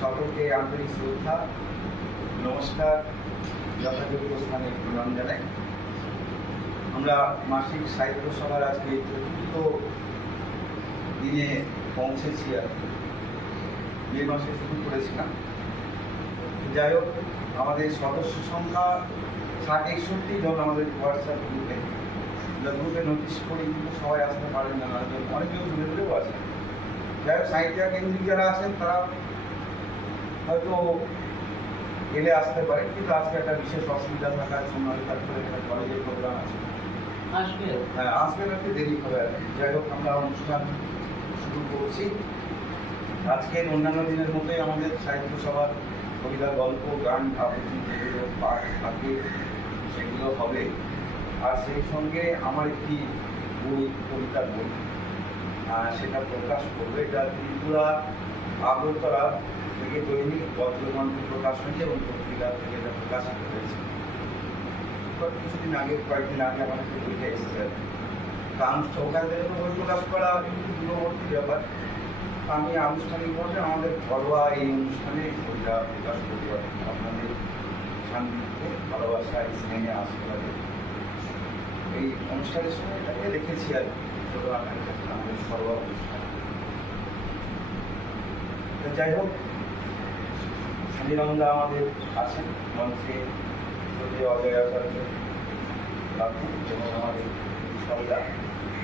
সকলকে আন্তরিক শ্রদ্ধা, নমস্কার, যথাযোগ্য স্থানে প্রণাম জানাই। আমরা মাসিক সাহিত্য সভার আজকে চতুর্থ দিনে পৌঁছেছি। আর মে মাসে শুরু করেছিলাম। যাই হোক, আমাদের সদস্য সংখ্যা ৬০-৬১ জন আমাদের হোয়াটসঅ্যাপ গ্রুপে নোটিশ করি, কিন্তু সবাই আসতে পারেন না, অনেকজন দূরে দূরেও আছেন। যাই হোক, সাহিত্য কেন্দ্রিক যারা আছেন তারা হয়তো এলে আসতে পারে, কিন্তু আজকে একটা বিশেষ অসুবিধা থাকার সময় তারপরে একটা কলেজের প্রোগ্রাম আছে, হ্যাঁ আসবেন, একটু দেরি হবে আর কি। যাই হোক, আমরা অনুষ্ঠান শুরু করছি। আজকের অন্যান্য দিনের মতোই আমাদের সাহিত্য সভার কবিতা, গল্প, গান, আবৃত্তি যেগুলো পাঠ থাকে সেগুলো হবে। আর সেই সঙ্গে আমার একটি বই, কবিতার বই, সেটা প্রকাশ করবে। এটা ত্রিপুরা আগরতলা থেকে দৈনিক বজ্রমন্ত্র প্রকাশনী এবং পত্রিকা থেকে এটা প্রকাশিত হয়েছে। কিছুদিন আগে, কয়েকদিন আগে আমাদের বইটা এসেছে। ওখান থেকে বই প্রকাশ করা কিন্তু দূরবর্তী ব্যাপার। আমি আনুষ্ঠানিকভাবে আমাদের ঘরোয়া এই অনুষ্ঠানে বইটা প্রকাশ করতে পারি। আপনাদের শান্তিতে, ভালোবাসা, স্নেহে আসতে পারে এই অনুষ্ঠানের সময় এটাকে রেখেছি আর কি, ছোটো আকারে আমাদের ঘরোয়া অনুষ্ঠান। যাই হোক, সুনীলন্দা আমাদের আছেন মঞ্চে, অজয় আচার্য এবং আমাদের সরকার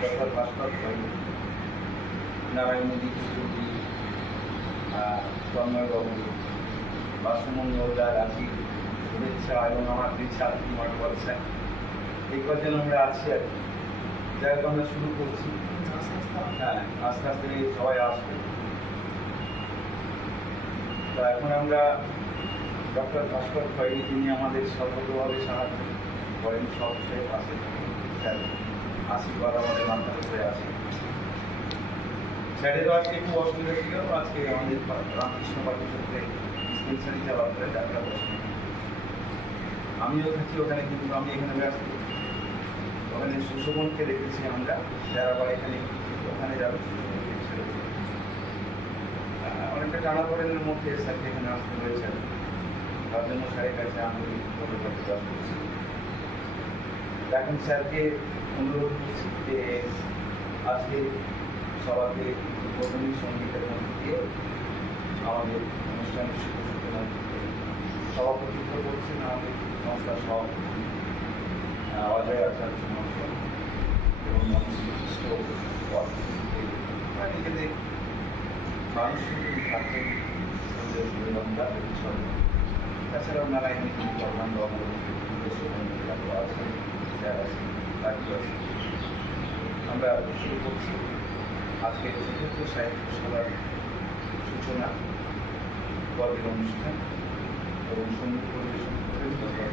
ডক্টর ভাস্কর নারায়ণ মোদী, তন্ময়বাবু, বাসমঙ্গলদা, রাজি, শুভেচ্ছা এবং আমার ছাত্র কুমার বলছেন, এই কজন আমরা আছি আর কি। যাই হোক, আমরা শুরু করছি। হ্যাঁ, আস্তে আস্তে সবাই আসবে। তো এখন আমরা ডক্টর ভাস্কর খৈরি, তিনি আমাদের সর্বতভাবে সাহায্য করেন, সব শেষ আসে, আশীর্বাদ আমাদের মাথার উপরে আসে। স্যারেরও আজকে খুব অসুবিধা ছিল, আজকে আমাদের রামকৃষ্ণ পাঠ্যসূত্রে ডিসপেন্সারি যাওয়ার পরে যাত্রা বসে। আমিও থাকি ওখানে, কিন্তু আমি এখানে ব্যস্ত। ওখানে সুশোভনকে দেখেছি আমরা, যারা আবার এখানে ওখানে যাবে, অনেকটা টানাপোড়েনের মধ্যে স্যারকে এখানে আসতে হয়েছে। তার জন্য স্যারের কাছে আমি ধন্যবাদ করছি। এখন স্যারকে অনুরোধ করছি যে আজকে সবাইকে উদ্বোধনী সঙ্গীতের মধ্যে দিয়ে আমাদের অনুষ্ঠানের সূচনা সভাপতিত্ব করছেন আমাদের সংস্থার সভাপতি অজয় আচার্য মহাশয় এবং বিশিষ্ট নিজেদের মানুষের থাকেন সুনীলন্দা, তাছাড়াও নারায়ণ কর্মান্ড আছেন, যারা আছেন, আমরা শুরু করছি আজকে চতুর্থ সাহিত্য সভার সূচনা পর্বের অনুষ্ঠান এবং সঙ্গীত পরিবেশন করেন বসুন্ধরা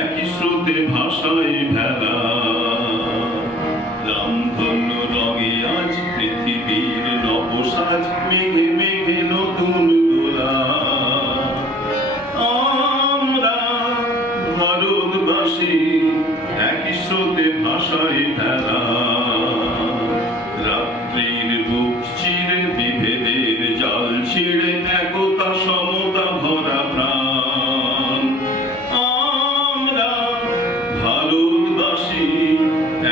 একই স্রোতে ভাষায় ভেলা। রামধন্য রঙে আজ পৃথিবীর নবসাজ, মেঘে মেঘে নতুন দোলা। আমরা ভারতবাসী একই স্রোতে ভাষায় ভেলা। রাত্রির বুক চিরে বিভেদের জাল ছিঁড়ে একতা সমতা ভরা প্রাণ। আমরা ভারতবাসী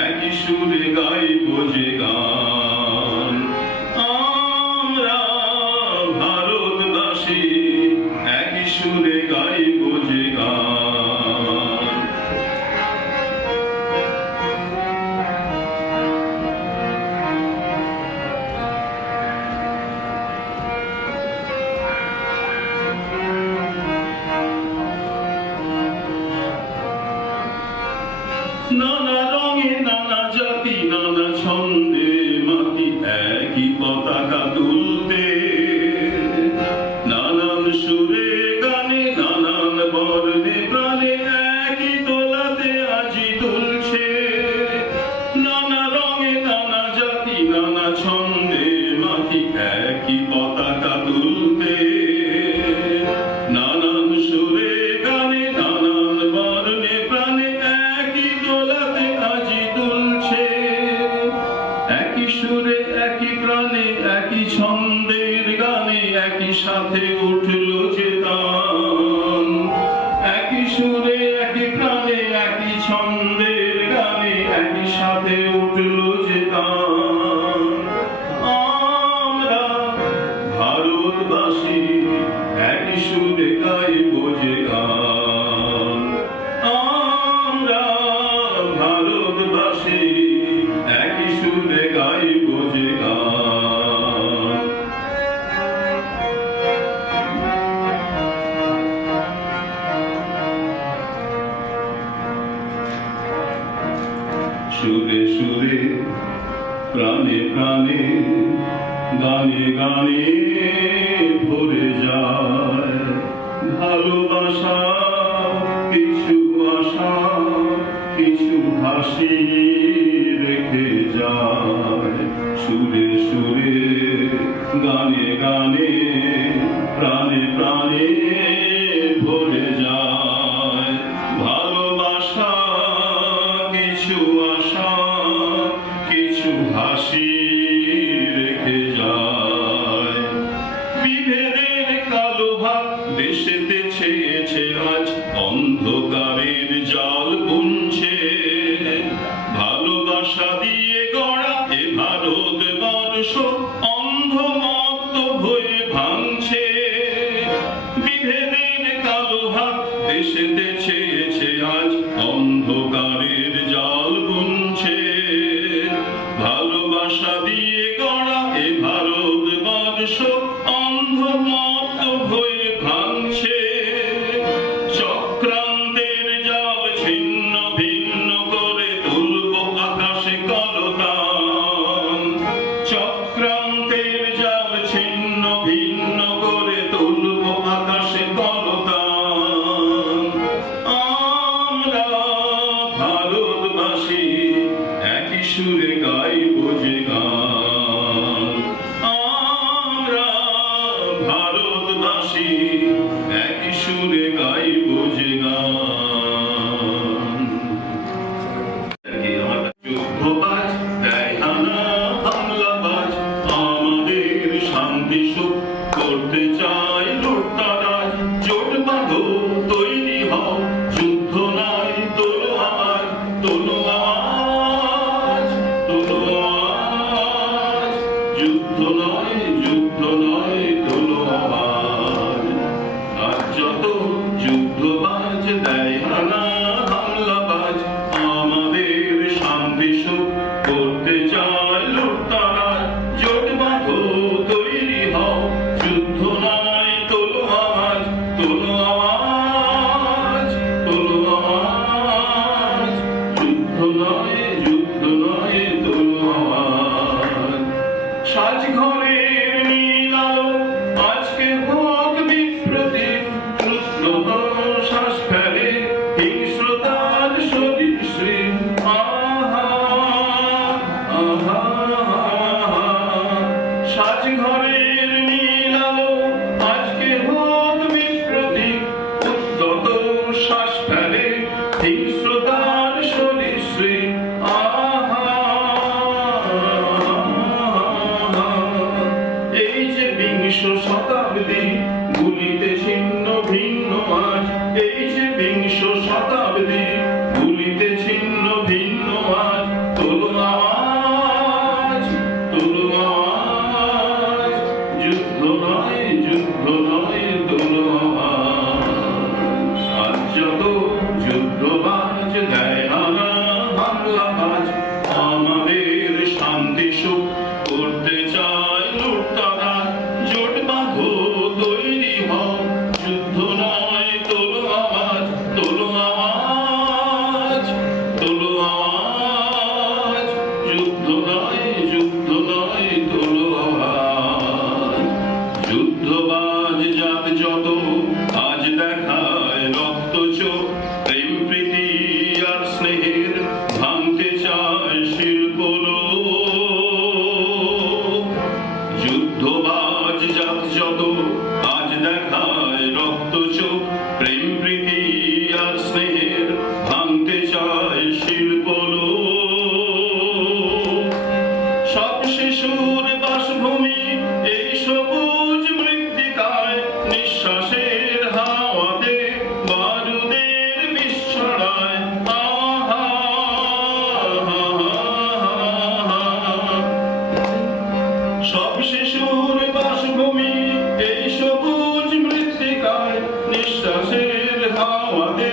একই সুরে গাইব যে গান। আমরা ভারতবাসী একই সুরে গাইব যে গান। নানা রঙে নানা জাতি নানা ছন্দে মাতি একই পতাকা তুলতে। নানান সুরে গানে নানান বর্ণে প্রাণে একই দোলাতে আজি তুলছে। নানা রঙে নানা জাতি নানা ছন্দে মাতি একই পতাকা তুলতে। নানান সুরে গানে নানান বর্ণে প্রাণে একই দোলাতে আজি তুলছে। একই সুরে একই প্রাণে একই ছন্দের গানে একই সাথে উঠল যে তান। একই সুরে একই প্রাণে একই ছন্দের গানে একই সাথে উঠল যে তান। আমরা ভারতবাসী একই সুরে গাইব যে গান। আমরা ভারতবাসী একই সুরে গাইব যে গান। সুরে সুরে প্রাণে প্রাণে গানে গানে ভরে যায় ভালোবাসা। কিছু আশা কিছু হাসি রেখে যায়। সুরে সুরে গানে গানে প্রাণে প্রাণে ভরে যায় ভালোবাসা। কিছু আশা কিছু হাসি রেখে যায়। বিভেদের কালো হাত দেশেতে ছেয়েছে আজ অন্ধকারের জাল বুনছে। ভালোবাসা দিয়ে গড়া এ ভারতবর্ষ অন্ধমত্ত হয়ে ভাঙছে। বিভেদের কালো হাত দেশেতে ছেয়েছে আজ অন্ধকারের জাল বুনছে। ভালোবাসা দিয়ে গড়া এ ভারতবর্ষ অন্ধমত্ত হয়ে ভাঙছে। চক্রান্তের জাল ছিন্ন ভিন্ন করে তুলব আকাশে কলতান। চক্রান্তের জাল ছিন্ন ভিন্ন করে তুলব আকাশে কলতান। আমরা ভারতবাসী একই সুরে গাইব যে গান। আমরা ভারতবাসী একই সুরে গাইব যে গান। যুদ্ধবাজ দেয় হানা হামলাবাজ আমাদের শান্তি সুখ করতে চায় লুটতারাজ। জোট বাঁধো তৈরি হও যুদ্ধ নাই তোলো আওয়াজ তোলো আওয়াজ তোলো আওয়াজ। যুদ্ধ নয় তোলো আওয়াজ। আজ যত যুদ্ধবাজ দেয় হানা হামলাবাজ আমাদের শান্তি সুখ করতে চায় লুটতারাজ। জোট বাঁধো তৈরি হও যুদ্ধ নয় তোলো আওয়াজ তোলো আওয়াজ তোলো আওয়াজ। যুদ্ধ নয় তোলো আওয়াজ। সাজ ঘরের নীল আলো আজকে হোক বিপ্রতি শ্বাস ফেলে শ্বাস ফেলে হিংস্রতার সরিষে আহা এই যে বিংশ শতাব্দী ভুলিতে ছিন্ন ভিন্ন আজ এই যে বিংশ শতাব্দী ভুলিতে ছিন্ন ভিন্ন আজ তোলো আওয়াজ তোলো আওয়াজ যুদ্ধ নয় তোলো আওয়াজ আজ যত যুদ্ধবাজ দেয় নানা হামলাবাজ আমাদের শান্তি সুখ করতে চায় লুটতারা জোট বাঁধো তৈরি হও যুদ্ধ নয় তোলো আওয়াজ তোলো আওয়াজ তোলো আওয়াজ যুদ্ধ নয় তোলো আওয়াজ যুদ্ধবাজ জাত যত আজ দেখায় রক্ত চোখ প্রেম প্রীতি আর স্নেহের ভাঙতে চায় শিল্পলোক যুদ্ধবাজ জাত যত আজ দেখায় রক্ত চোখ প্রেম প্রীতি আর স্নেহের ভাঙতে চায় শিল্পলোক সব শিশুর বাসভূমি এই সবুজ মৃত্তিকায় নিঃশ্বাসের হাওয়াতে বারুদের বিস্ফোরণায় আহা সব শিশুর বাসভূমি এই সবুজ মৃত্তিকায় নিঃশ্বাসের হাওয়াতে